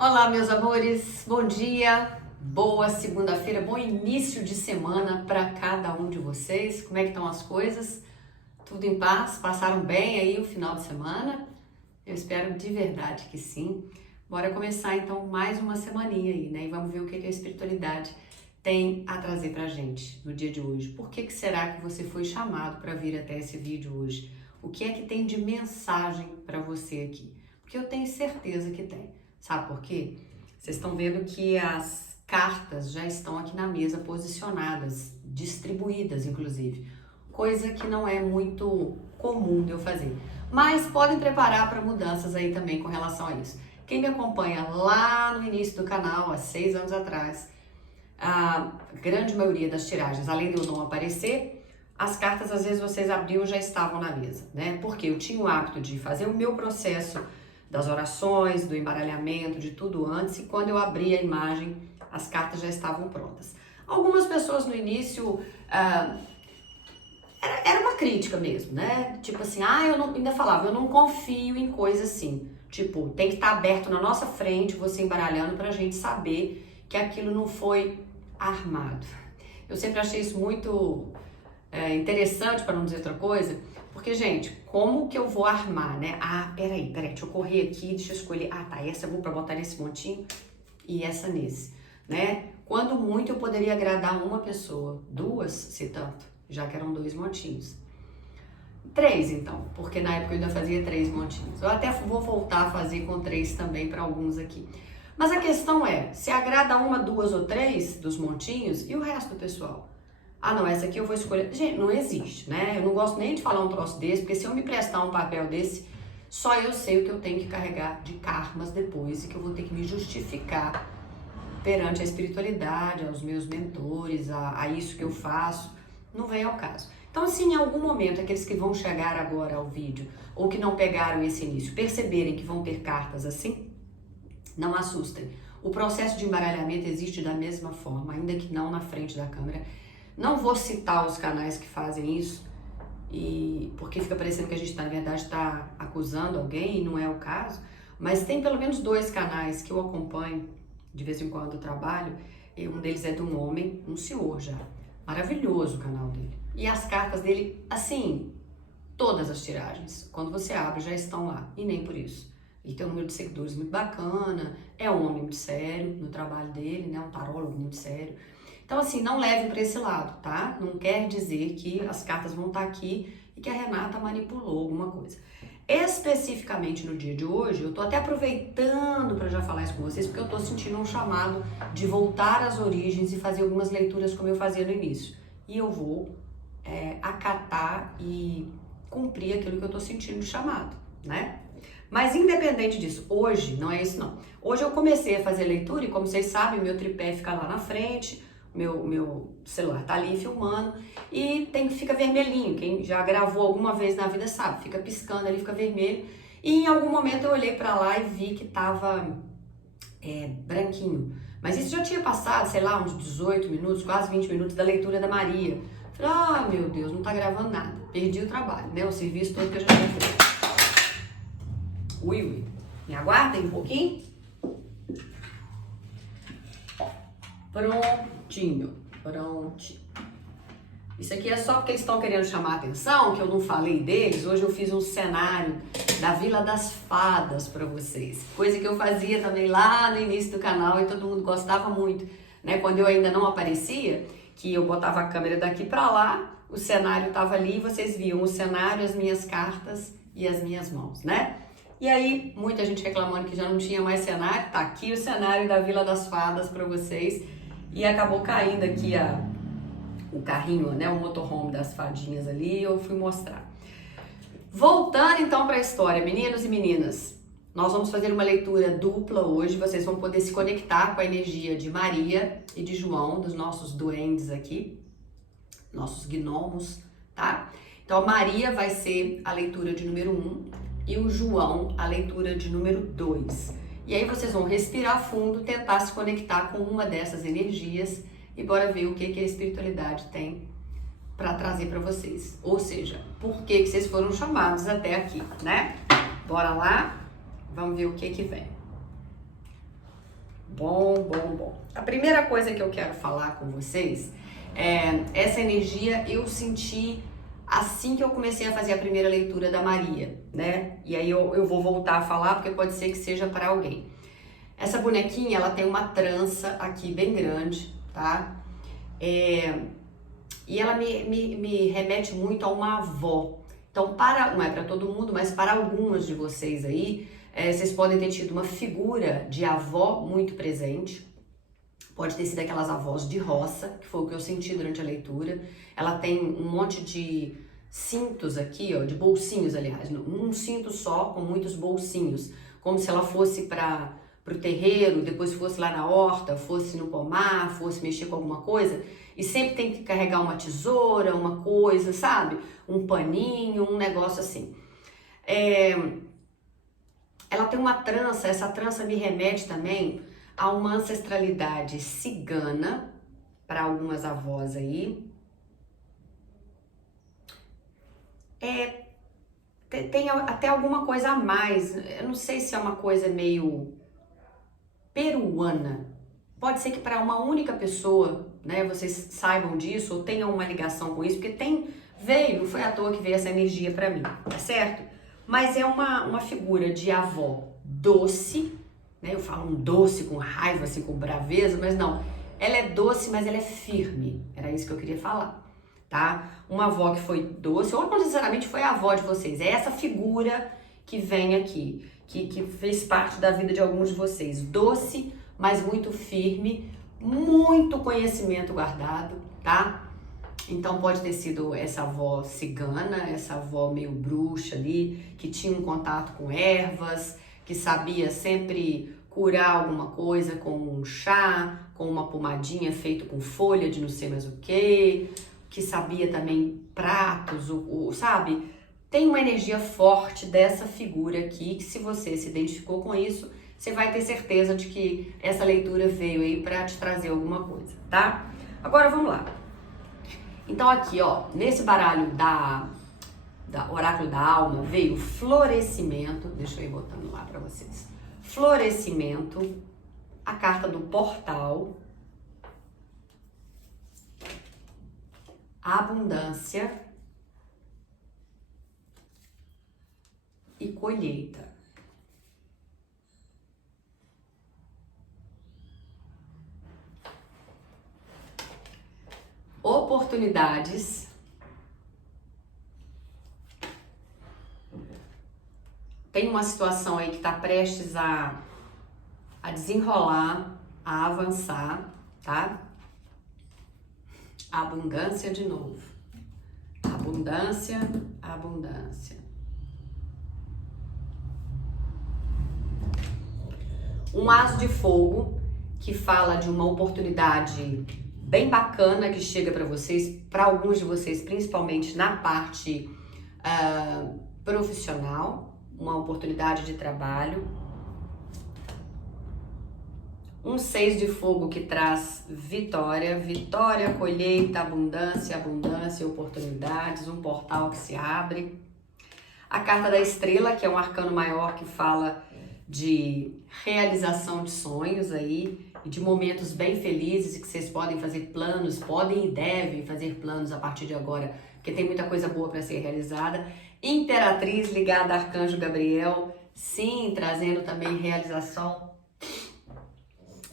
Olá, meus amores, bom dia, boa segunda-feira, bom início de semana para cada um de vocês. Como é que estão as coisas? Tudo em paz? Passaram bem aí o final de semana? Eu espero de verdade que sim. Bora começar então mais uma semaninha aí, né? E vamos ver o que a espiritualidade tem a trazer pra gente no dia de hoje. Por que será que você foi chamado para vir até esse vídeo hoje? O que é que tem de mensagem para você aqui? Porque eu tenho certeza que tem. Sabe por quê? Vocês estão vendo que as cartas já estão aqui na mesa posicionadas, distribuídas inclusive, coisa que não é muito comum de eu fazer. Mas podem preparar para mudanças aí também com relação a isso. Quem me acompanha lá no início do canal, há 6 anos atrás, a grande maioria das tiragens, além de eu não aparecer, as cartas às vezes vocês abriam já estavam na mesa, né? Porque eu tinha o hábito de fazer o meu processo das orações, do embaralhamento, de tudo antes, e quando eu abri a imagem, as cartas já estavam prontas. Algumas pessoas no início, era uma crítica mesmo, né? Tipo assim, eu não, ainda falava, eu não confio em coisa assim. Tipo, tem que estar aberto na nossa frente, você embaralhando, pra gente saber que aquilo não foi armado. Eu sempre achei isso muito interessante, para não dizer outra coisa, porque, gente, como que eu vou armar, né? Peraí, deixa eu correr aqui, deixa eu escolher. Tá, essa eu vou pra botar nesse montinho e essa nesse, né? Quando muito eu poderia agradar uma pessoa, 2, se tanto, já que eram 2 montinhos. 3, então, porque na época eu ainda fazia 3 montinhos. Eu até vou voltar a fazer com 3 também para alguns aqui. Mas a questão é, se agrada uma, 2 ou 3 dos montinhos e o resto do pessoal? Não, essa aqui eu vou escolher. Gente, não existe, né? Eu não gosto nem de falar um troço desse, porque se eu me prestar um papel desse, só eu sei o que eu tenho que carregar de karmas depois e que eu vou ter que me justificar perante a espiritualidade, aos meus mentores, a isso que eu faço. Não vem ao caso. Então, se em algum momento aqueles que vão chegar agora ao vídeo ou que não pegaram esse início perceberem que vão ter cartas assim, não assustem. O processo de embaralhamento existe da mesma forma, ainda que não na frente da câmera. Não vou citar os canais que fazem isso, porque fica parecendo que a gente, na verdade, está acusando alguém e não é o caso, mas tem pelo menos 2 canais que eu acompanho, de vez em quando eu trabalho, e um deles é de um homem, um senhor já, maravilhoso o canal dele. E as cartas dele, assim, todas as tiragens, quando você abre, já estão lá, e nem por isso. Ele tem um número de seguidores muito bacana, é um homem muito sério no trabalho dele, né, um tarólogo muito sério. Então, assim, não leve para esse lado, tá? Não quer dizer que as cartas vão estar aqui e que a Renata manipulou alguma coisa. Especificamente no dia de hoje, eu tô até aproveitando para já falar isso com vocês, porque eu tô sentindo um chamado de voltar às origens e fazer algumas leituras como eu fazia no início. E eu vou acatar e cumprir aquilo que eu tô sentindo chamado, né? Mas independente disso, hoje não é isso não. Hoje eu comecei a fazer leitura e, como vocês sabem, meu tripé fica lá na frente, meu celular tá ali filmando e fica vermelhinho. Quem já gravou alguma vez na vida sabe, fica piscando ali, fica vermelho. E em algum momento eu olhei pra lá e vi que tava branquinho. Mas isso já tinha passado, sei lá, uns 18 minutos, quase 20 minutos da leitura da Maria. Falei, meu Deus, não tá gravando nada. Perdi o trabalho, né? O serviço todo que eu já tinha feito. Ui. Me aguardem um pouquinho. Prontinho. Isso aqui é só porque eles estão querendo chamar a atenção, que eu não falei deles. Hoje eu fiz um cenário da Vila das Fadas para vocês. Coisa que eu fazia também lá no início do canal e todo mundo gostava muito, né? Quando eu ainda não aparecia, que eu botava a câmera daqui para lá, o cenário tava ali e vocês viam o cenário, as minhas cartas e as minhas mãos, né? E aí, muita gente reclamando que já não tinha mais cenário. Tá aqui o cenário da Vila das Fadas para vocês. E acabou caindo aqui o carrinho, né, o motorhome das fadinhas ali, e eu fui mostrar. Voltando então para a história, meninos e meninas, nós vamos fazer uma leitura dupla hoje. Vocês vão poder se conectar com a energia de Maria e de João, dos nossos duendes aqui, nossos gnomos, tá? Então a Maria vai ser a leitura de número 1 e o João a leitura de número 2. E aí vocês vão respirar fundo, tentar se conectar com uma dessas energias e bora ver o que a espiritualidade tem para trazer para vocês. Ou seja, por que vocês foram chamados até aqui, né? Bora lá, vamos ver o que vem. Bom. A primeira coisa que eu quero falar com vocês é essa energia eu senti assim que eu comecei a fazer a primeira leitura da Maria, né? E aí eu vou voltar a falar porque pode ser que seja para alguém. Essa bonequinha, ela tem uma trança aqui bem grande, tá? E ela me remete muito a uma avó. Então, não é para todo mundo, mas para algumas de vocês aí, vocês podem ter tido uma figura de avó muito presente. Pode ter sido aquelas avós de roça, que foi o que eu senti durante a leitura. Ela tem um monte de cintos aqui, ó, de bolsinhos, aliás. Um cinto só, com muitos bolsinhos. Como se ela fosse para o terreiro, depois fosse lá na horta, fosse no pomar, fosse mexer com alguma coisa. E sempre tem que carregar uma tesoura, uma coisa, sabe? Um paninho, um negócio assim. Ela tem uma trança, essa trança me remete também a uma ancestralidade cigana, para algumas avós aí. Tem até alguma coisa a mais, eu não sei se é uma coisa meio peruana. Pode ser que para uma única pessoa, né, vocês saibam disso ou tenham uma ligação com isso, porque não foi à toa que veio essa energia para mim, tá certo? Mas é uma figura de avó doce, né? Eu falo um doce com raiva, assim, com braveza, mas não. Ela é doce, mas ela é firme. Era isso que eu queria falar, tá? Uma avó que foi doce, ou não necessariamente foi a avó de vocês, é essa figura que vem aqui, que fez parte da vida de alguns de vocês. Doce, mas muito firme, muito conhecimento guardado, tá? Então pode ter sido essa avó cigana, essa avó meio bruxa ali, que tinha um contato com ervas, que sabia sempre curar alguma coisa com um chá, com uma pomadinha feito com folha de não sei mais o que sabia também pratos, sabe? Tem uma energia forte dessa figura aqui, que se você se identificou com isso, você vai ter certeza de que essa leitura veio aí para te trazer alguma coisa, tá? Agora vamos lá. Então aqui, ó, nesse baralho da Oráculo da Alma, veio florescimento, deixa eu ir botando lá para vocês. Florescimento, a carta do portal, abundância e colheita. Oportunidades, tem uma situação aí que está prestes a desenrolar, a avançar, tá? Abundância de novo. Abundância. Um aso de fogo que fala de uma oportunidade bem bacana que chega para vocês, para alguns de vocês, principalmente na parte profissional, uma oportunidade de trabalho. Um 6 de fogo que traz vitória, colheita, abundância, oportunidades, um portal que se abre. A carta da estrela, que é um arcano maior que fala de realização de sonhos aí, e de momentos bem felizes e que vocês podem fazer planos, podem e devem fazer planos a partir de agora, porque tem muita coisa boa para ser realizada. Imperatriz ligada a Arcanjo Gabriel, sim, trazendo também realização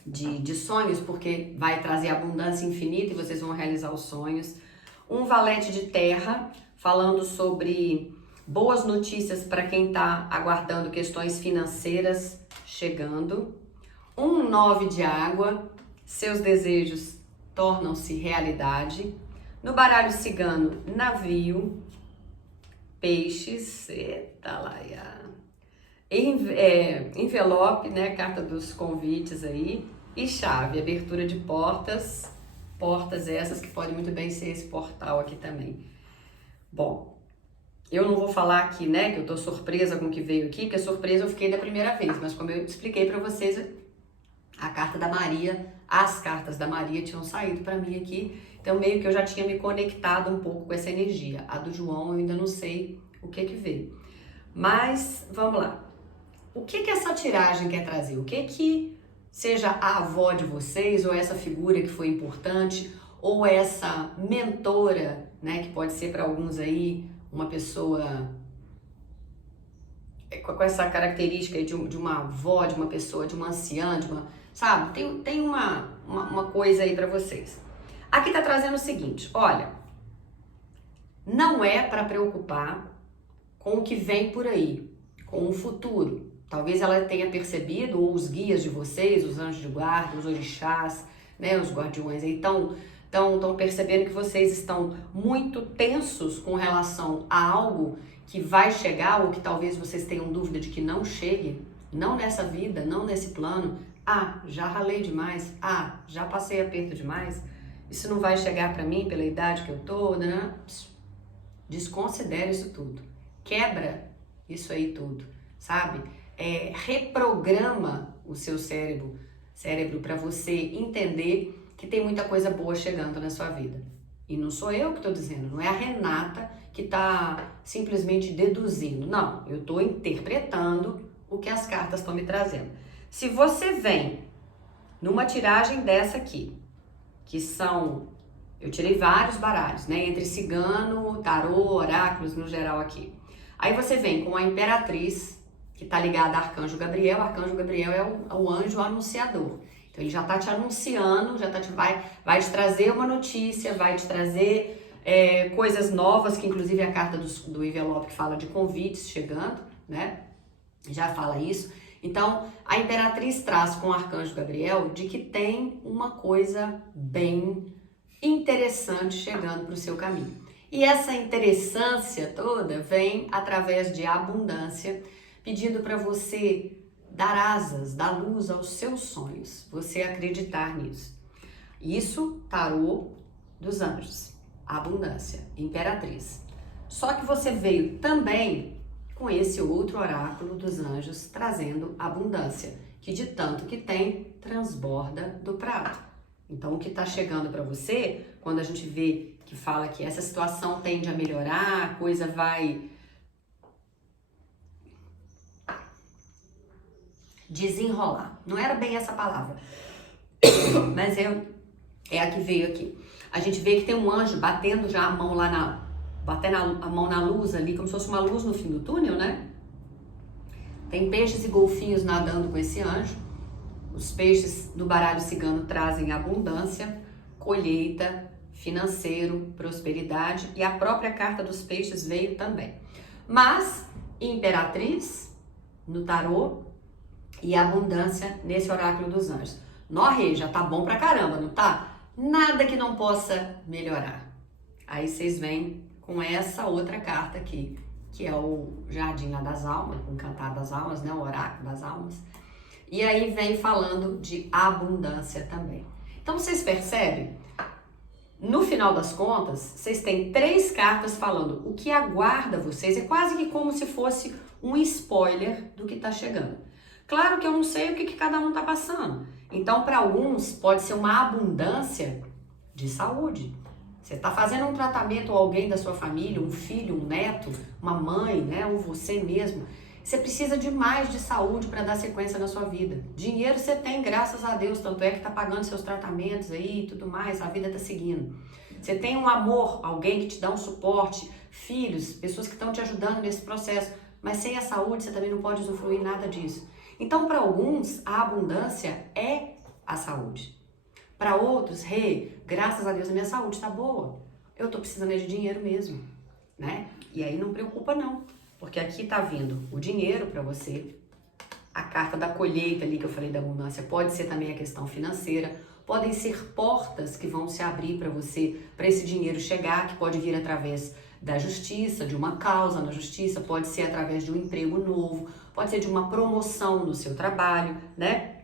de sonhos, porque vai trazer abundância infinita e vocês vão realizar os sonhos. Um valete de terra, falando sobre boas notícias para quem está aguardando questões financeiras chegando. Um 9 de água, seus desejos tornam-se realidade. No baralho cigano, navio, peixes, eita laia. Envelope, né, carta dos convites aí, e chave, abertura de portas essas que podem muito bem ser esse portal aqui também. Bom, eu não vou falar aqui, né, que eu tô surpresa com o que veio aqui, porque surpresa eu fiquei da primeira vez, mas como eu expliquei para vocês, a carta da Maria, as cartas da Maria tinham saído para mim aqui, então meio que eu já tinha me conectado um pouco com essa energia. A do João eu ainda não sei o que veio. Mas, vamos lá. O que essa tiragem quer trazer? O que seja a avó de vocês, ou essa figura que foi importante, ou essa mentora, né, que pode ser para alguns aí uma pessoa com essa característica de uma avó, de uma pessoa, de uma anciã, sabe? Tem uma coisa aí para vocês. Aqui tá trazendo o seguinte, olha, não é para preocupar com o que vem por aí, com o futuro. Talvez ela tenha percebido, ou os guias de vocês, os anjos de guarda, os orixás, né, os guardiões aí estão percebendo que vocês estão muito tensos com relação a algo que vai chegar, ou que talvez vocês tenham dúvida de que não chegue, não nessa vida, não nesse plano. Ah, já ralei demais, ah, já passei aperto demais, isso não vai chegar para mim pela idade que eu tô, né? Desconsidere isso tudo, quebra isso aí tudo, sabe? Reprograma o seu cérebro para você entender que tem muita coisa boa chegando na sua vida. E não sou eu que estou dizendo, não é a Renata que está simplesmente deduzindo. Não, eu estou interpretando o que as cartas estão me trazendo. Se você vem numa tiragem dessa aqui, que são, eu tirei vários baralhos, né? Entre cigano, tarô, oráculos no geral aqui. Aí você vem com a Imperatriz, que está ligada a Arcanjo Gabriel. Arcanjo Gabriel é o anjo anunciador. Então ele já está te anunciando, vai te trazer uma notícia, vai te trazer coisas novas, que inclusive a carta do envelope que fala de convites chegando, né? Já fala isso. Então a Imperatriz traz com o Arcanjo Gabriel de que tem uma coisa bem interessante chegando para o seu caminho. E essa interessância toda vem através de abundância, pedindo para você dar asas, dar luz aos seus sonhos, você acreditar nisso. Isso, tarô dos anjos, abundância, Imperatriz. Só que você veio também com esse outro oráculo dos anjos trazendo abundância, que de tanto que tem, transborda do prato. Então o que está chegando para você, quando a gente vê que fala que essa situação tende a melhorar, a coisa vai desenrolar. Não era bem essa palavra, mas é a que veio aqui. A gente vê que tem um anjo batendo já a mão batendo a mão na luz ali, como se fosse uma luz no fim do túnel, né? Tem peixes e golfinhos nadando com esse anjo. Os peixes do baralho cigano trazem abundância, colheita, financeiro, prosperidade, e a própria carta dos peixes veio também. Mas Imperatriz no tarô e abundância nesse oráculo dos anjos. Rê, já tá bom pra caramba, não tá? Nada que não possa melhorar. Aí vocês vêm com essa outra carta aqui, que é o Jardim das Almas, o Cantar das Almas, né? O Oráculo das Almas. E aí vem falando de abundância também. Então vocês percebem? No final das contas, vocês têm 3 cartas falando o que aguarda vocês. É quase que como se fosse um spoiler do que está chegando. Claro que eu não sei o que cada um está passando. Então, para alguns, pode ser uma abundância de saúde. Você está fazendo um tratamento ou alguém da sua família, um filho, um neto, uma mãe, né, ou você mesmo. Você precisa de mais de saúde para dar sequência na sua vida. Dinheiro você tem, graças a Deus, tanto é que está pagando seus tratamentos aí e tudo mais, a vida está seguindo. Você tem um amor, alguém que te dá um suporte, filhos, pessoas que estão te ajudando nesse processo, mas sem a saúde você também não pode usufruir nada disso. Então, para alguns, a abundância é a saúde. Para outros, graças a Deus a minha saúde está boa, eu estou precisando de dinheiro mesmo, né? E aí não preocupa não. Porque aqui tá vindo o dinheiro para você, a carta da colheita ali que eu falei da abundância, pode ser também a questão financeira, podem ser portas que vão se abrir para você, para esse dinheiro chegar, que pode vir através da justiça, de uma causa na justiça, pode ser através de um emprego novo, pode ser de uma promoção no seu trabalho, né?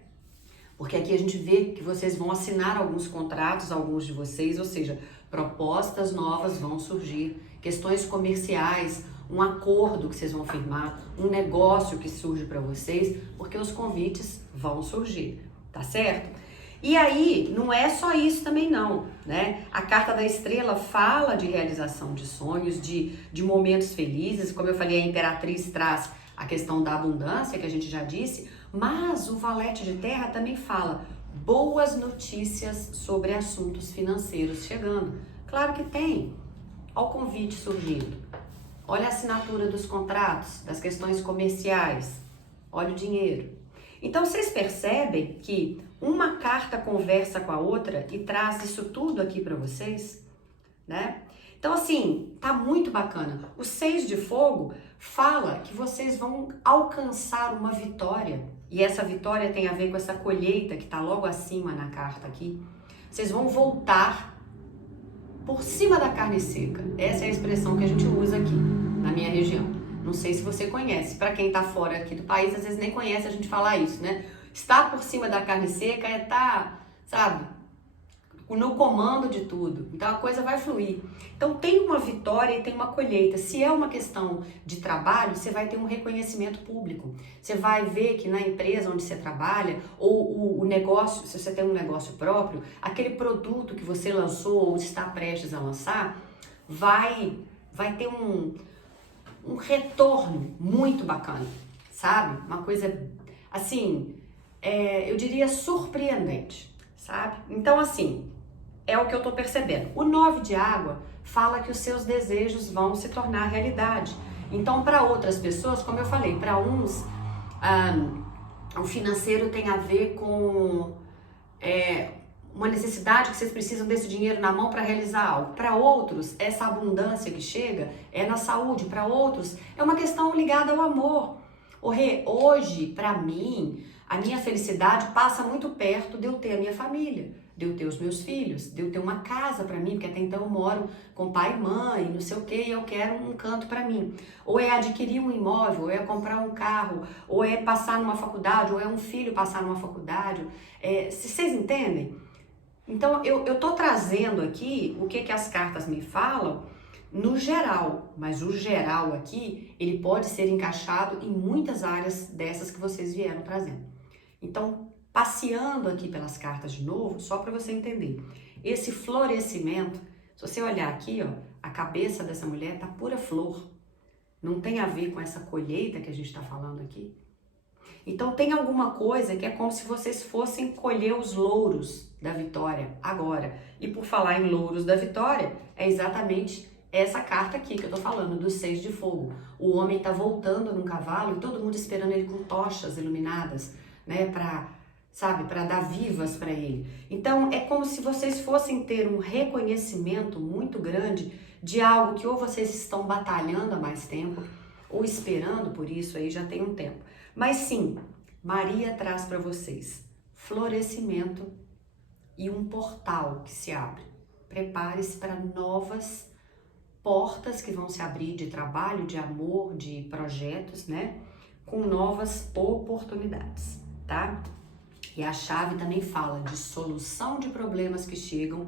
Porque aqui a gente vê que vocês vão assinar alguns contratos, alguns de vocês, ou seja, propostas novas vão surgir, questões comerciais, um acordo que vocês vão firmar, um negócio que surge para vocês, porque os convites vão surgir, tá certo? E aí, não é só isso também não, né? A carta da estrela fala de realização de sonhos, de momentos felizes, como eu falei, a Imperatriz traz a questão da abundância, que a gente já disse, Mas o valete de terra também fala boas notícias sobre assuntos financeiros chegando. Claro que tem. Olha o convite surgindo. Olha a assinatura dos contratos, das questões comerciais. Olha o dinheiro. Então vocês percebem que uma carta conversa com a outra e traz isso tudo aqui para vocês, né? Então assim, tá muito bacana. O 6 de fogo fala que vocês vão alcançar uma vitória. E essa vitória tem a ver com essa colheita que tá logo acima na carta aqui. Vocês vão voltar por cima da carne seca. Essa é a expressão que a gente usa aqui na minha região. Não sei se você conhece. Para quem tá fora aqui do país, às vezes nem conhece a gente falar isso, né? Estar por cima da carne seca é estar, sabe, no comando de tudo. Então a coisa vai fluir. Então tem uma vitória e tem uma colheita. Se é uma questão de trabalho, você vai ter um reconhecimento público. Você vai ver que na empresa onde você trabalha, ou o negócio, se você tem um negócio próprio, aquele produto que você lançou ou está prestes a lançar, vai ter um retorno muito bacana, sabe? Uma coisa, assim, eu diria surpreendente, sabe? Então, assim, é o que eu tô percebendo. O 9 de água fala que os seus desejos vão se tornar realidade. Então, para outras pessoas, como eu falei, para uns, o financeiro tem a ver com uma necessidade que vocês precisam desse dinheiro na mão para realizar algo. Para outros, essa abundância que chega é na saúde. Para outros, é uma questão ligada ao amor. Hoje, para mim, a minha felicidade passa muito perto de eu ter a minha família, de eu ter os meus filhos, de eu ter uma casa para mim, porque até então eu moro com pai e mãe, não sei o que, e eu quero um canto para mim. Ou é adquirir um imóvel, ou é comprar um carro, ou é passar numa faculdade, ou é um filho passar numa faculdade. Se vocês entendem? Então, eu tô trazendo aqui o que as cartas me falam no geral, mas o geral aqui, ele pode ser encaixado em muitas áreas dessas que vocês vieram trazendo. Então, passeando aqui pelas cartas de novo, só para você entender, esse florescimento, se você olhar aqui, ó, a cabeça dessa mulher tá pura flor, não tem a ver com essa colheita que a gente está falando aqui. Então tem alguma coisa que é como se vocês fossem colher os louros da vitória agora. E por falar em louros da vitória, é exatamente essa carta aqui que eu tô falando, do 6 de fogo. O homem tá voltando num cavalo e todo mundo esperando ele com tochas iluminadas, né, para dar vivas para ele. Então é como se vocês fossem ter um reconhecimento muito grande de algo que ou vocês estão batalhando há mais tempo, ou esperando por isso aí já tem um tempo. Mas sim, Maria traz para vocês florescimento e um portal que se abre. Prepare-se para novas portas que vão se abrir de trabalho, de amor, de projetos, né? Com novas oportunidades, tá? E a chave também fala de solução de problemas que chegam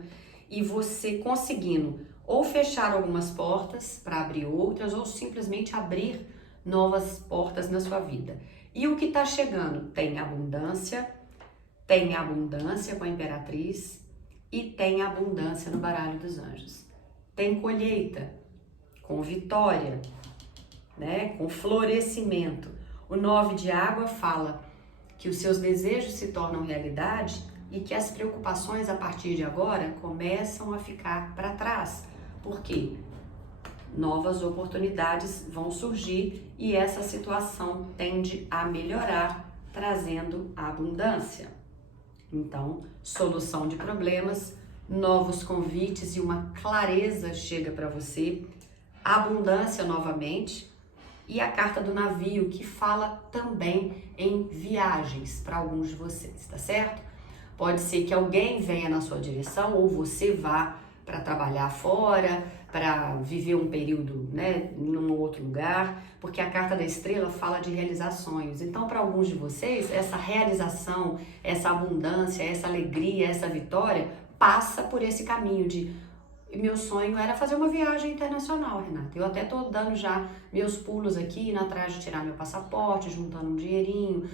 e você conseguindo ou fechar algumas portas para abrir outras ou simplesmente abrir novas portas na sua vida. E o que está chegando? Tem abundância com a Imperatriz e tem abundância no baralho dos anjos. Tem colheita com vitória, né? Com florescimento. O 9 de água fala que os seus desejos se tornam realidade e que as preocupações a partir de agora começam a ficar para trás. Por quê? Novas oportunidades vão surgir e essa situação tende a melhorar, trazendo abundância. Então, solução de problemas, novos convites e uma clareza chega para você, abundância novamente, e a carta do navio, que fala também em viagens para alguns de vocês, tá certo? Pode ser que alguém venha na sua direção ou você vá para trabalhar fora, para viver um período, né, num outro lugar, porque a carta da estrela fala de realizar sonhos. Então, para alguns de vocês, essa realização, essa abundância, essa alegria, essa vitória passa por esse caminho de meu sonho era fazer uma viagem internacional, Renata. Eu até tô dando já meus pulos aqui, indo atrás de tirar meu passaporte, juntando um dinheirinho,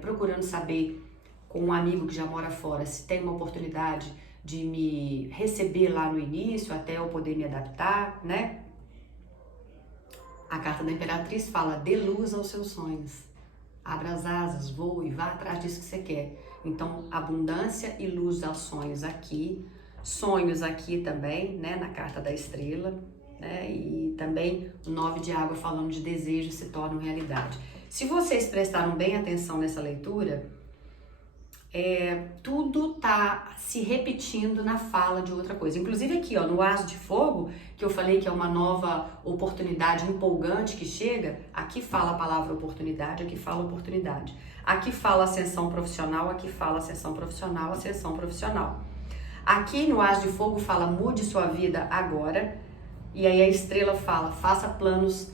procurando saber com um amigo que já mora fora se tem uma oportunidade de me receber lá no início, até eu poder me adaptar, né? A carta da Imperatriz fala, dê luz aos seus sonhos. Abra as asas, voe, vá atrás disso que você quer. Então, abundância e luz aos sonhos aqui também, né, na carta da estrela, né, e também o 9 de água falando de desejo se tornam realidade. Se vocês prestaram bem atenção nessa leitura, tudo tá se repetindo na fala de outra coisa. Inclusive aqui, ó, no As de Fogo, que eu falei que é uma nova oportunidade empolgante que chega, aqui fala a palavra oportunidade, aqui fala oportunidade. Aqui fala ascensão profissional, aqui fala ascensão profissional, ascensão profissional. Aqui no As de Fogo fala mude sua vida agora, e aí a estrela fala faça planos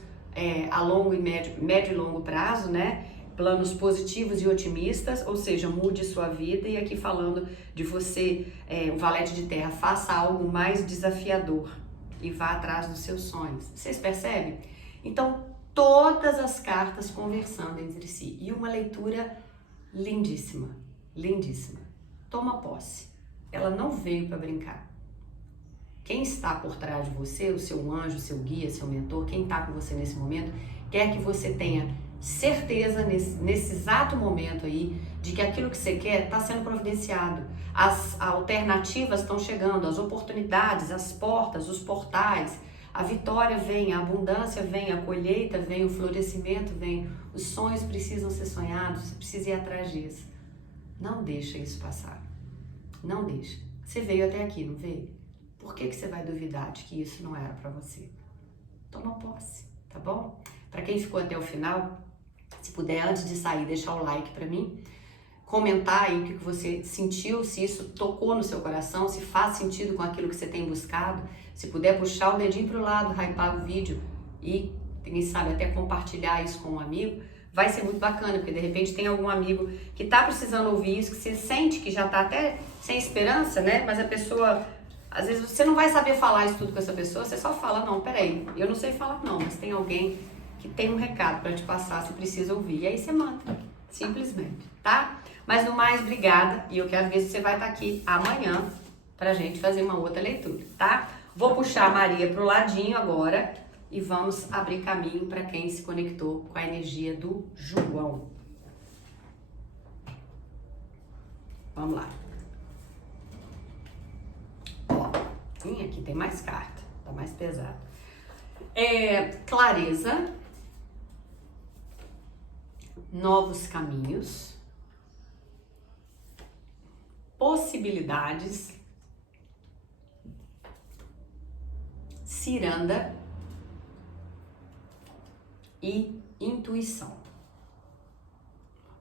a longo e médio e longo prazo, né? Planos positivos e otimistas, ou seja, mude sua vida. E aqui falando de você, o valete de terra, faça algo mais desafiador e vá atrás dos seus sonhos. Vocês percebem? Então, todas as cartas conversando entre si. E uma leitura lindíssima, lindíssima. Toma posse. Ela não veio para brincar. Quem está por trás de você, o seu anjo, o seu guia, seu mentor, quem está com você nesse momento, quer que você tenha certeza nesse exato momento aí de que aquilo que você quer está sendo providenciado. As alternativas estão chegando, as oportunidades, as portas, os portais, a vitória vem, a abundância vem, a colheita vem, o florescimento vem, os sonhos precisam ser sonhados, você precisa ir atrás disso. Não deixa isso passar, não deixa. Você veio até aqui, não veio? Por que você vai duvidar de que isso não era para você? Toma posse, tá bom? Para quem ficou até o final, se puder, antes de sair, deixar o like para mim, comentar aí o que você sentiu, se isso tocou no seu coração, se faz sentido com aquilo que você tem buscado, se puder puxar o dedinho para o lado, hypar o vídeo e, quem sabe, até compartilhar isso com um amigo, vai ser muito bacana, porque de repente tem algum amigo que tá precisando ouvir isso, que você sente que já tá até sem esperança, né? Mas a pessoa, às vezes você não vai saber falar isso tudo com essa pessoa, você só fala, não, peraí, eu não sei falar não, mas tem alguém que tem um recado para te passar, se precisa ouvir. E aí você manda, simplesmente, tá? Mas no mais, obrigada. E eu quero ver se você vai estar aqui amanhã pra gente fazer uma outra leitura, tá? Vou puxar a Maria pro ladinho agora e vamos abrir caminho para quem se conectou com a energia do João. Vamos lá. Ó, aqui tem mais carta, tá mais pesado. Clareza. Novos caminhos, possibilidades, ciranda e intuição.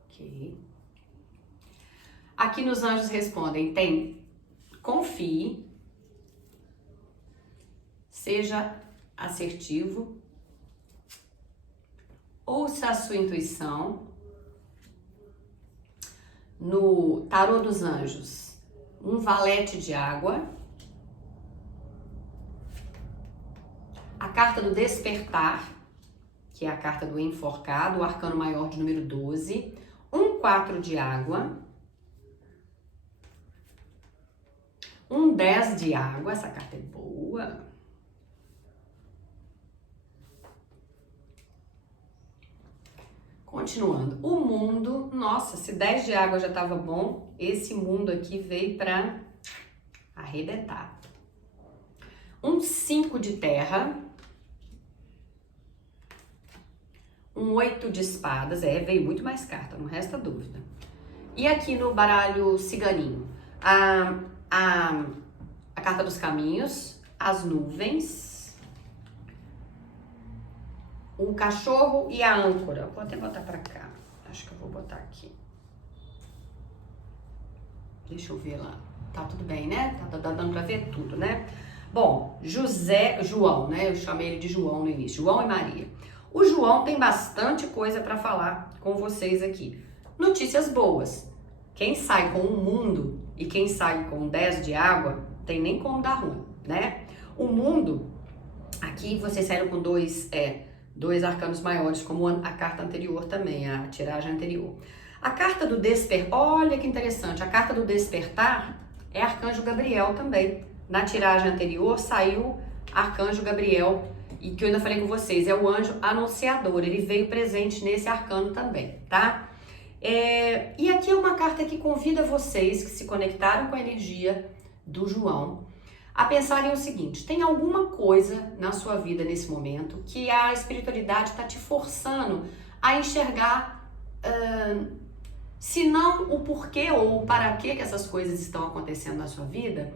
Ok. Aqui nos anjos respondem, tem confie, seja assertivo, ouça a sua intuição. No tarô dos anjos, um valete de água. A carta do despertar, que é a carta do enforcado, o arcano maior de número 12. Um 4 de água. Um 10 de água, essa carta é boa. Continuando, o mundo, nossa, se 10 de água já estava bom, esse mundo aqui veio para arrebentar. Um 5 de terra, um 8 de espadas, veio muito mais carta, não resta dúvida. E aqui no baralho ciganinho, a carta dos caminhos, as nuvens, o cachorro e a âncora. Vou até botar pra cá. Acho que eu vou botar aqui. Deixa eu ver lá. Tá tudo bem, né? Tá dando pra ver tudo, né? Bom, João, né? Eu chamei ele de João no início. João e Maria. O João tem bastante coisa pra falar com vocês aqui. Notícias boas. Quem sai com o mundo e quem sai com 10 de água, tem nem como dar ruim, né? O mundo, aqui vocês saíram com dois arcanos maiores, como a carta anterior também, a tiragem anterior. A carta do despertar, olha que interessante, a carta do despertar é Arcanjo Gabriel também. Na tiragem anterior saiu Arcanjo Gabriel, e que eu ainda falei com vocês, é o anjo anunciador, ele veio presente nesse arcano também, tá? E aqui é uma carta que convida vocês que se conectaram com a energia do João a pensarem o seguinte: tem alguma coisa na sua vida nesse momento que a espiritualidade está te forçando a enxergar, se não o porquê ou o para que essas coisas estão acontecendo na sua vida.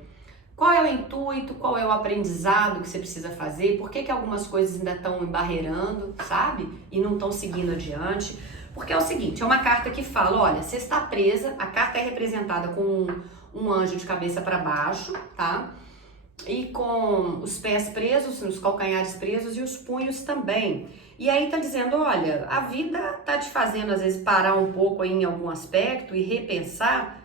Qual é o intuito, qual é o aprendizado que você precisa fazer, por que algumas coisas ainda estão embarreirando, sabe? E não estão seguindo adiante. Porque é o seguinte, é uma carta que fala, olha, você está presa, a carta é representada com um anjo de cabeça para baixo, tá? E com os pés presos, os calcanhares presos e os punhos também. E aí tá dizendo, olha, a vida tá te fazendo às vezes parar um pouco aí em algum aspecto e repensar,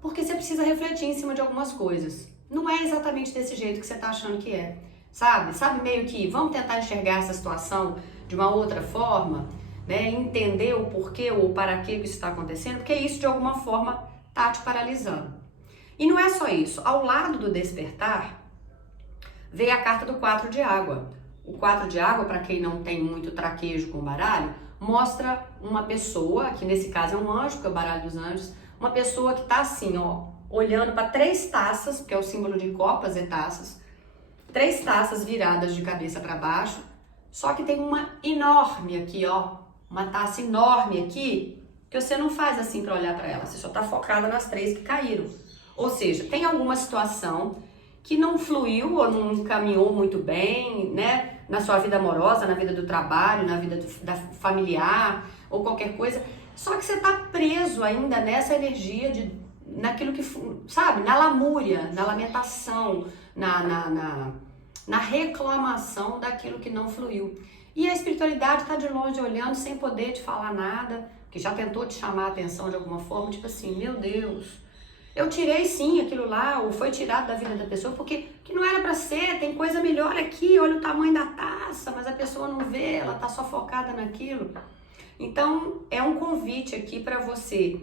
porque você precisa refletir em cima de algumas coisas. Não é exatamente desse jeito que você tá achando que é, sabe? Sabe, meio que vamos tentar enxergar essa situação de uma outra forma, né? Entender o porquê ou para que isso está acontecendo, porque isso de alguma forma tá te paralisando. E não é só isso, ao lado do despertar, veio a carta do 4 de água. O 4 de água, para quem não tem muito traquejo com o baralho, mostra uma pessoa, que nesse caso é um anjo, porque é o baralho dos anjos, uma pessoa que tá assim, ó, olhando para 3 taças, que é o símbolo de copas e taças, 3 taças viradas de cabeça para baixo, só que tem uma enorme aqui, ó, uma taça enorme aqui, que você não faz assim para olhar para ela, você só tá focada nas 3 que caíram. Ou seja, tem alguma situação que não fluiu ou não caminhou muito bem, né? Na sua vida amorosa, na vida do trabalho, na vida da familiar ou qualquer coisa. Só que você tá preso ainda nessa energia naquilo que, sabe? Na lamúria, na lamentação, na reclamação daquilo que não fluiu. E a espiritualidade tá de longe olhando sem poder te falar nada, que já tentou te chamar a atenção de alguma forma, tipo assim, meu Deus, eu tirei sim aquilo lá, ou foi tirado da vida da pessoa, porque que não era para ser, tem coisa melhor aqui, olha o tamanho da taça, mas a pessoa não vê, ela tá só focada naquilo. Então, é um convite aqui para você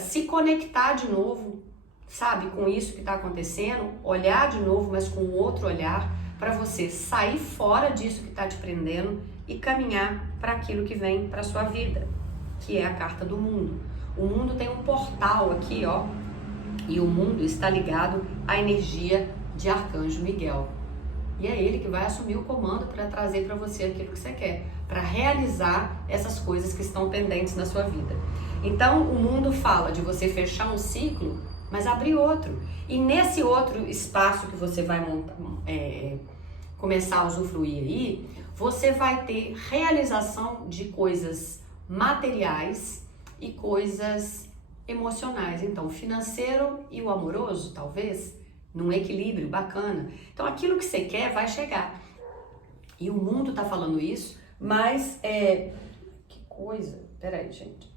se conectar de novo, sabe, com isso que está acontecendo, olhar de novo, mas com outro olhar, para você sair fora disso que está te prendendo e caminhar para aquilo que vem para sua vida, que é a carta do mundo. O mundo tem um portal aqui, ó, e o mundo está ligado à energia de Arcanjo Miguel. E é ele que vai assumir o comando para trazer para você aquilo que você quer, para realizar essas coisas que estão pendentes na sua vida. Então, o mundo fala de você fechar um ciclo, mas abrir outro. E nesse outro espaço que você vai começar a usufruir aí, você vai ter realização de coisas materiais e coisas emocionais. Então, o financeiro e o amoroso, talvez, num equilíbrio bacana. Então, aquilo que você quer vai chegar. E o mundo tá falando isso, mas que coisa. Peraí, gente.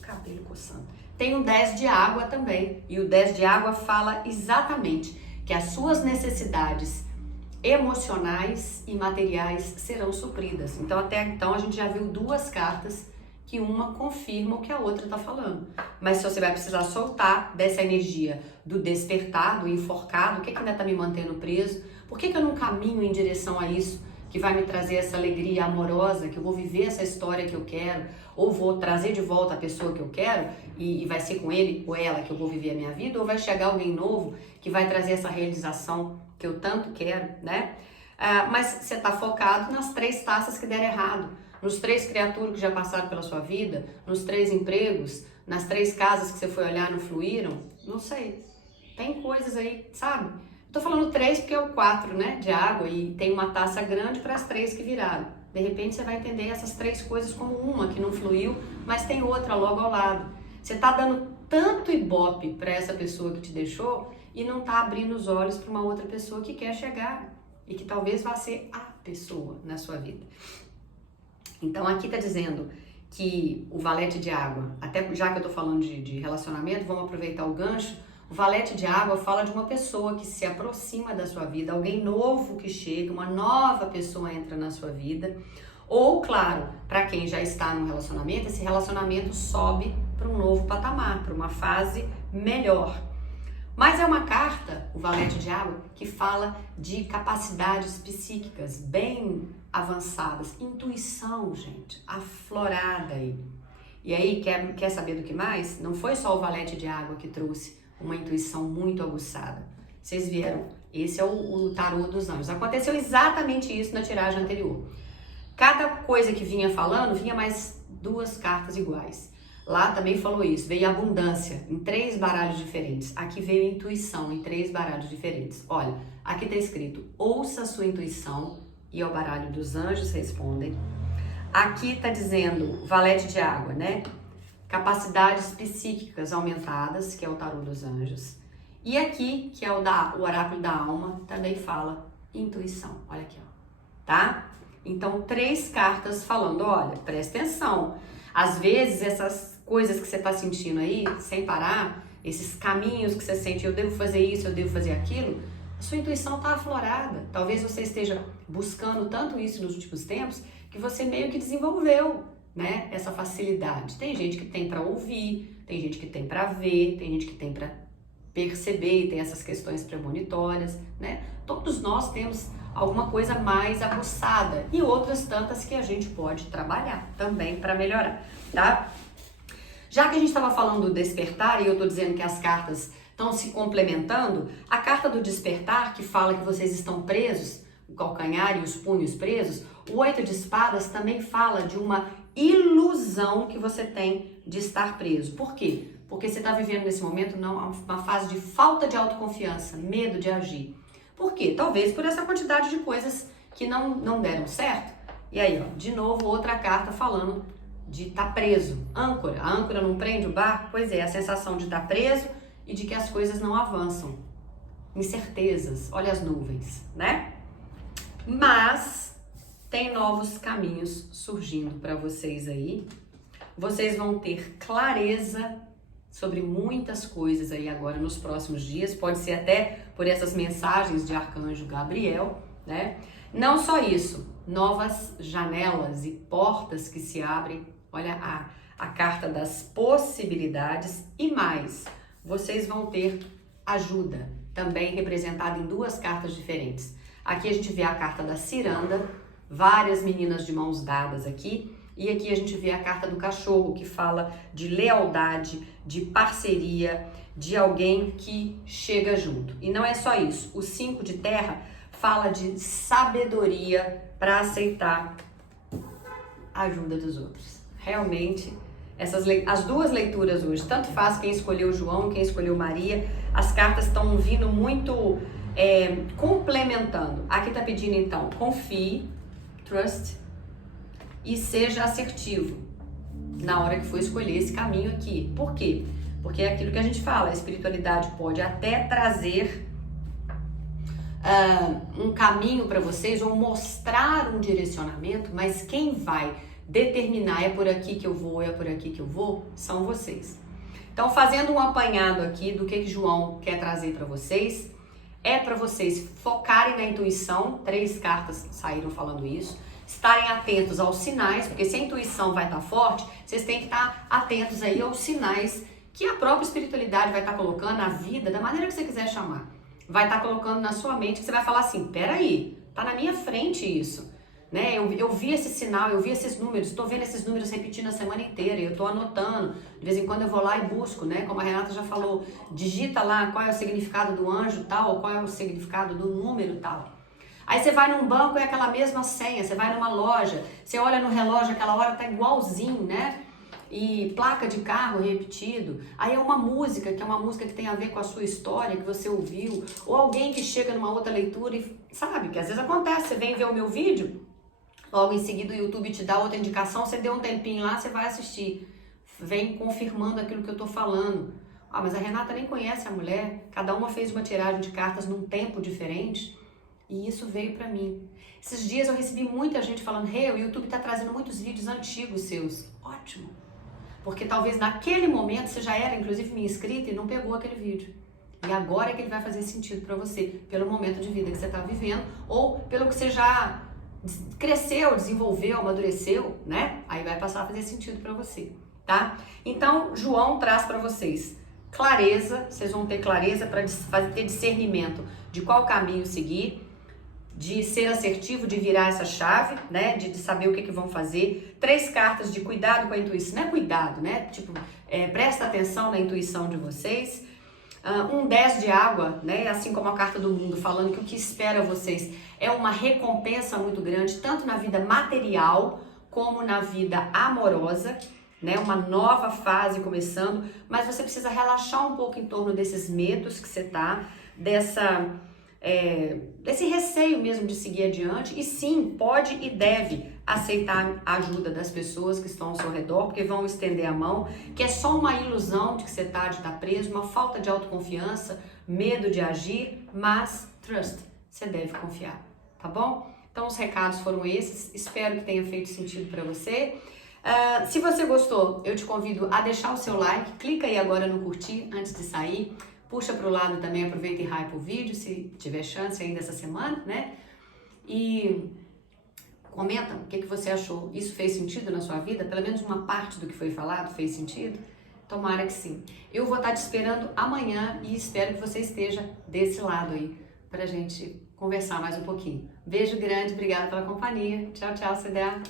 Cabelo coçando. Tem o 10 de água também. E o 10 de água fala exatamente que as suas necessidades emocionais e materiais serão supridas. Então, até então, a gente já viu 2 cartas que uma confirma o que a outra está falando. Mas se você vai precisar soltar dessa energia do despertar, do enforcado, o que ainda está me mantendo preso? Por que eu não caminho em direção a isso que vai me trazer essa alegria amorosa, que eu vou viver essa história que eu quero, ou vou trazer de volta a pessoa que eu quero e vai ser com ele ou ela que eu vou viver a minha vida, ou vai chegar alguém novo que vai trazer essa realização que eu tanto quero, né? Mas você está focado nas 3 taças que deram errado, nos 3 criaturas que já passaram pela sua vida, nos 3 empregos, nas 3 casas que você foi olhar não fluíram, não sei. Tem coisas aí, sabe? Tô falando 3 porque é o 4, né, de água, e tem uma taça grande para as 3 que viraram. De repente você vai entender essas 3 coisas como uma que não fluiu, mas tem outra logo ao lado. Você tá dando tanto ibope para essa pessoa que te deixou e não tá abrindo os olhos para uma outra pessoa que quer chegar e que talvez vá ser a pessoa na sua vida. Então aqui tá dizendo que o valete de água, até já que eu tô falando de relacionamento, vamos aproveitar o gancho. O valete de água fala de uma pessoa que se aproxima da sua vida, alguém novo que chega, uma nova pessoa entra na sua vida. Ou, claro, para quem já está num relacionamento, esse relacionamento sobe para um novo patamar, para uma fase melhor. Mas é uma carta, o Valete de Água, que fala de capacidades psíquicas bem avançadas. Intuição, gente, aflorada aí. E aí, quer saber do que mais? Não foi só o Valete de Água que trouxe uma intuição muito aguçada. Vocês viram, esse é o tarô dos anjos. Aconteceu exatamente isso na tiragem anterior. Cada coisa que vinha falando, vinha mais 2 cartas iguais. Lá também falou isso, veio abundância em 3 baralhos diferentes. Aqui veio intuição em 3 baralhos diferentes. Olha, aqui tá escrito, ouça a sua intuição, e ao baralho dos anjos respondem. Aqui tá dizendo, Valete de Água, né? Capacidades psíquicas aumentadas, que é o tarô dos anjos. E aqui, que é o oráculo da alma, também fala intuição. Olha aqui, ó. Tá? Então, 3 cartas falando, olha, presta atenção. Às vezes, essas coisas que você está sentindo aí, sem parar, esses caminhos que você sente, eu devo fazer isso, eu devo fazer aquilo, a sua intuição está aflorada. Talvez você esteja buscando tanto isso nos últimos tempos, que você meio que desenvolveu, né, essa facilidade. Tem gente que tem para ouvir, tem gente que tem para ver, tem gente que tem para perceber, tem essas questões premonitórias, né? Todos nós temos alguma coisa mais aguçada e outras tantas que a gente pode trabalhar também para melhorar, tá? Já que a gente estava falando do despertar e eu tô dizendo que as cartas estão se complementando, a carta do despertar, que fala que vocês estão presos, o calcanhar e os punhos presos, o 8 de espadas também fala de uma ilusão que você tem de estar preso. Por quê? Porque você está vivendo nesse momento uma fase de falta de autoconfiança, medo de agir. Por quê? Talvez por essa quantidade de coisas que não deram certo. E aí, ó, de novo, outra carta falando de estar preso. Âncora. A âncora não prende o barco? Pois é, a sensação de estar preso e de que as coisas não avançam. Incertezas. Olha as nuvens, né? Mas tem novos caminhos surgindo para vocês aí. Vocês vão ter clareza sobre muitas coisas aí agora nos próximos dias, pode ser até por essas mensagens de Arcanjo Gabriel, né? Não só isso, novas janelas e portas que se abrem, olha a carta das possibilidades e mais, vocês vão ter ajuda, também representada em 2 cartas diferentes. Aqui a gente vê a carta da ciranda, várias meninas de mãos dadas aqui, e aqui a gente vê a carta do cachorro, que fala de lealdade, de parceria, de alguém que chega junto. E não é só isso. O 5 de terra fala de sabedoria para aceitar a ajuda dos outros. Realmente, as 2 leituras hoje, tanto faz quem escolheu João, quem escolheu Maria, as cartas estão vindo muito complementando. Aqui está pedindo então, confie, trust, e seja assertivo na hora que for escolher esse caminho aqui. Por quê? Porque é aquilo que a gente fala, a espiritualidade pode até trazer um caminho para vocês ou mostrar um direcionamento, mas quem vai determinar é por aqui que eu vou, é por aqui que eu vou, são vocês. Então, fazendo um apanhado aqui do que João quer trazer para vocês, é para vocês focarem na intuição, 3 cartas saíram falando isso, estarem atentos aos sinais, porque se a intuição vai estar forte, vocês têm que estar atentos aí aos sinais que a própria espiritualidade vai estar colocando na vida, da maneira que você quiser chamar. Vai estar colocando na sua mente, que você vai falar assim, peraí, tá na minha frente isso, né? Eu vi esse sinal, eu vi esses números, estou vendo esses números repetindo a semana inteira, eu estou anotando, de vez em quando eu vou lá e busco, né? Como a Renata já falou, digita lá qual é o significado do anjo tal, ou qual é o significado do número tal. Aí você vai num banco, é aquela mesma senha, você vai numa loja, você olha no relógio, aquela hora tá igualzinho, né? E placa de carro repetido. Aí é uma música, que é uma música que tem a ver com a sua história, que você ouviu. Ou alguém que chega numa outra leitura e sabe, que às vezes acontece, você vem ver o meu vídeo, logo em seguida o YouTube te dá outra indicação, você deu um tempinho lá, você vai assistir. Vem confirmando aquilo que eu tô falando. Ah, mas a Renata nem conhece a mulher, cada uma fez uma tiragem de cartas num tempo diferente. E isso veio pra mim. Esses dias eu recebi muita gente falando, o YouTube tá trazendo muitos vídeos antigos seus. Ótimo. Porque talvez naquele momento você já era, inclusive, minha inscrita e não pegou aquele vídeo. E agora é que ele vai fazer sentido pra você, pelo momento de vida que você tá vivendo, ou pelo que você já cresceu, desenvolveu, amadureceu, né? Aí vai passar a fazer sentido pra você, tá? Então, João traz pra vocês clareza, vocês vão ter clareza para ter discernimento de qual caminho seguir, de ser assertivo, de virar essa chave, né? De saber o que vão fazer. 3 cartas de cuidado com a intuição. Não é cuidado, né? Tipo, presta atenção na intuição de vocês. Um 10 de água, né? Assim como a carta do mundo, falando que o que espera vocês é uma recompensa muito grande, tanto na vida material como na vida amorosa, né? Uma nova fase começando, mas você precisa relaxar um pouco em torno desses medos que você tá, desse receio mesmo de seguir adiante, e sim, pode e deve aceitar a ajuda das pessoas que estão ao seu redor, porque vão estender a mão, que é só uma ilusão de que você tá, de estar preso, uma falta de autoconfiança, medo de agir, mas trust, você deve confiar, tá bom? Então os recados foram esses, espero que tenha feito sentido para você. Se você gostou, eu te convido a deixar o seu like, clica aí agora no curtir antes de sair, puxa para o lado também, aproveita e hype o vídeo, se tiver chance ainda essa semana, né? E comenta o que você achou. Isso fez sentido na sua vida? Pelo menos uma parte do que foi falado fez sentido? Tomara que sim. Eu vou estar te esperando amanhã e espero que você esteja desse lado aí, pra gente conversar mais um pouquinho. Beijo grande, obrigada pela companhia. Tchau, tchau, CDA.